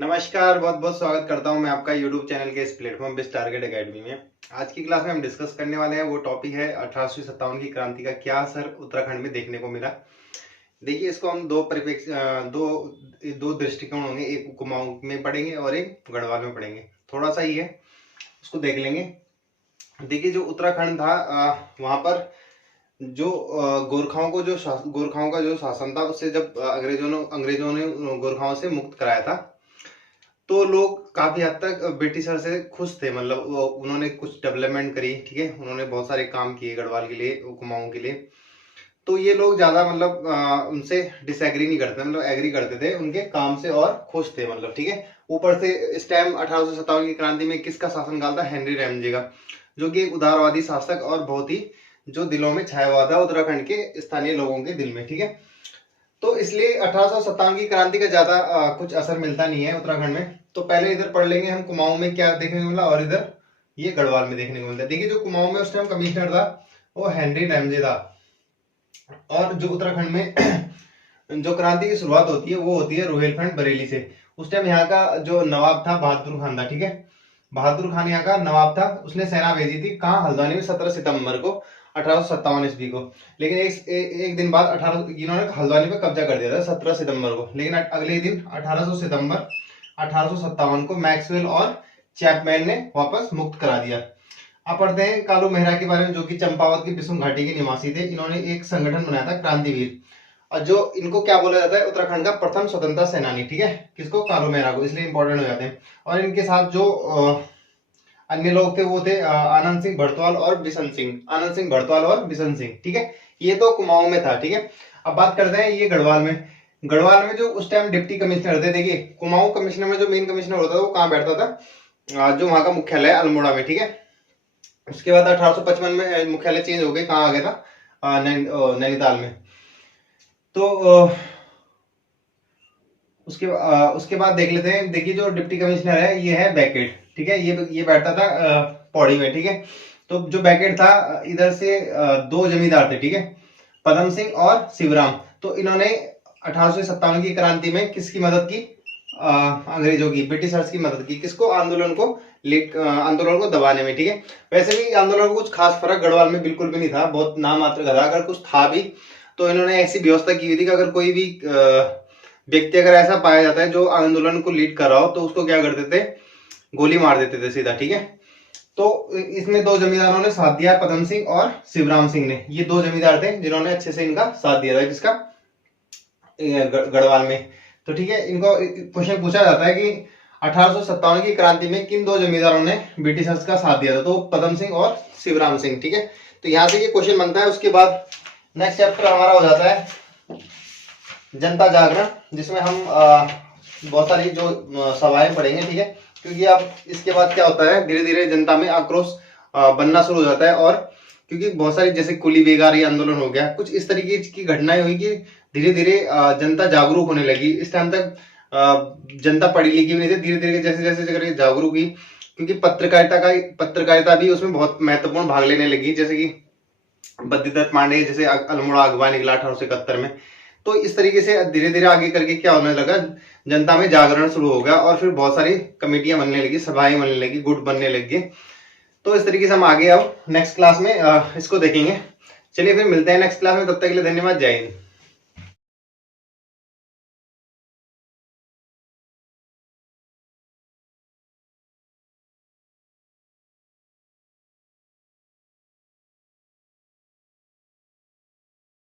नमस्कार, बहुत बहुत स्वागत करता हूं मैं आपका YouTube चैनल के इस प्लेटफॉर्म पे टारगेट एकेडमी में। आज की क्लास में हम डिस्कस करने वाले हैं वो टॉपिक है 1857 की क्रांति का क्या असर उत्तराखंड में देखने को मिला। देखिए, इसको हम दो दृष्टिकोण होंगे, एक कुमाऊं में पढ़ेंगे और एक गढ़वाल में पढ़ेंगे। थोड़ा सा ही है, उसको देख लेंगे। देखिए, जो उत्तराखंड था वहां पर जो गोरखाओं का जो शासन था, उससे जब अंग्रेजों ने गोरखाओं से मुक्त कराया था, तो लोग काफी हद तक ब्रिटिशर से खुश थे। मतलब उन्होंने कुछ डेवलपमेंट करी, ठीक है, उन्होंने बहुत सारे काम किए गढ़वाल के लिए, कुमाऊं के लिए। तो ये लोग ज्यादा मतलब उनसे डिसएग्री नहीं करते, मतलब एग्री करते थे उनके काम से और खुश थे, मतलब ठीक है। ऊपर से इस टाइम 1857 की क्रांति में किसका शासनकाल था? हेनरी रैमजे का, जो कि एक उदारवादी शासक और बहुत ही जो दिलों में छाया हुआ था उत्तराखंड के स्थानीय लोगों के दिल में, ठीक है। तो इसलिए 1857 की क्रांति का ज्यादा कुछ असर मिलता नहीं है उत्तराखंड में। तो पहले इधर पढ़ लेंगे हम कुमाऊं में क्या देखने को मिला, और इधर ये गढ़वाल में देखने को मिलता है। देखिए, जो कुमाऊं में उस टाइम कमिश्नर था वो हेनरी रैमजे था। और जो उत्तराखंड में जो क्रांति की शुरुआत होती है वो होती है रोहिलखंड बरेली से। उस टाइम यहाँ का जो नवाब था बहादुर खान था, ठीक है। बहादुर खान यहाँ का नवाब था। उसने सेना भेजी थी कहाँ? हल्द्वानी में 17 सितंबर को 1857 ईस्वी को। लेकिन एक दिन बाद इन्होंने हल्द्वानी पे कब्जा कर दिया था 17 सितंबर को। लेकिन अगले दिन 1800 सितंबर 1857 को मैक्सवेल और चैपमैन ने वापस मुक्त करा दिया। अब पढ़ते हैं कालू मेहरा के बारे में, जो कि चंपावत की बिसुम घाटी के निवासी थे। इन्होंने एक संगठन बनाया था क्रांतिवीर, और जो इनको क्या बोला जाता है? उत्तराखंड का प्रथम स्वतंत्रता सेनानी, ठीक है। किसको? कालू मेहरा को, इसलिए इंपॉर्टेंट हो जाते हैं। और इनके साथ जो अन्य लोग थे वो थे आनंद सिंह भरतवाल और बिशन सिंह, ठीक है। ये तो कुमाऊं में था, ठीक है। अब बात करते हैं ये गढ़वाल में। गढ़वाल में जो उस टाइम डिप्टी कमिश्नर थे, देखिए कुमाऊं कमिश्नर में जो मेन कमिश्नर होता था वो कहाँ बैठता था? जो वहां का मुख्यालय अल्मोड़ा में, ठीक है। उसके बाद 1855 में मुख्यालय चेंज हो गए, कहाँ आ गया था? नैनीताल में। तो उसके बाद देख लेते हैं। देखिए, जो डिप्टी कमिश्नर है ये है बेकेट, ठीक है। ये बैठता था पौड़ी में, ठीक है। तो जो बेकेट था, इधर से दो जमींदार थे, ठीक है, पदम सिंह और शिवराम। तो इन्होंने 1857 की क्रांति में किसकी मदद की? अंग्रेजों की, ब्रिटिशर्स की मदद की। किसको? आंदोलन को दबाने में, ठीक है। वैसे भी आंदोलन को कुछ खास फर्क गढ़वाल में बिल्कुल भी नहीं था, बहुत नाम मात्र का था। अगर कुछ था भी तो इन्होंने ऐसी व्यवस्था की हुई थी कि अगर कोई भी व्यक्ति अगर ऐसा पाया जाता है जो आंदोलन को लीड कर रहा हो, तो उसको क्या करते थे? गोली मार देते थे सीधा, ठीक है। तो इसमें दो जमींदारों ने साथ दिया, पदम सिंह और शिवराम सिंह ने। ये दो जमींदार थे जिन्होंने अच्छे से इनका साथ दिया था। किसका? गढ़वाल में। तो ठीक है, इनको क्वेश्चन पूछा जाता है कि 1857 की क्रांति में किन दो जमींदारों ने ब्रिटिशर्स का साथ दिया था? तो पदम सिंह और शिवराम सिंह, ठीक है। तो यहाँ से ये क्वेश्चन बनता है। उसके बाद नेक्स्ट चैप्टर हमारा हो जाता है जनता जागरण, जिसमें हम बहुत सारी जो सभाएं पढ़ेंगे, ठीक है। क्योंकि अब इसके बाद क्या होता है, धीरे धीरे जनता में आक्रोश बनना शुरू हो जाता है। और क्योंकि बहुत सारी जैसे कुली बेगारी आंदोलन हो गया, कुछ इस तरीके की घटनाएं हुई कि धीरे धीरे जनता जागरूक होने लगी। इस टाइम तक जनता पढ़ी लिखी भी नहीं थी। धीरे धीरे जैसे जैसे करके जागरूक हुई, क्योंकि पत्रकारिता भी उसमें बहुत महत्वपूर्ण भाग लेने लगी। जैसे कि बद्रीदत्त पांडे जैसे अल्मोड़ा अखबार निकला 1871 में। तो इस तरीके से धीरे धीरे आगे करके क्या होने लगा, जनता में जागरण शुरू हो गया, और फिर बहुत सारी कमेटियां बनने लगी, सभाएं बनने लगी, गुट बनने लगी। तो इस तरीके से हम आगे अब नेक्स्ट क्लास में इसको देखेंगे। चलिए फिर मिलते हैं नेक्स्ट क्लास में, तब तक के लिए धन्यवाद, जय हिंद।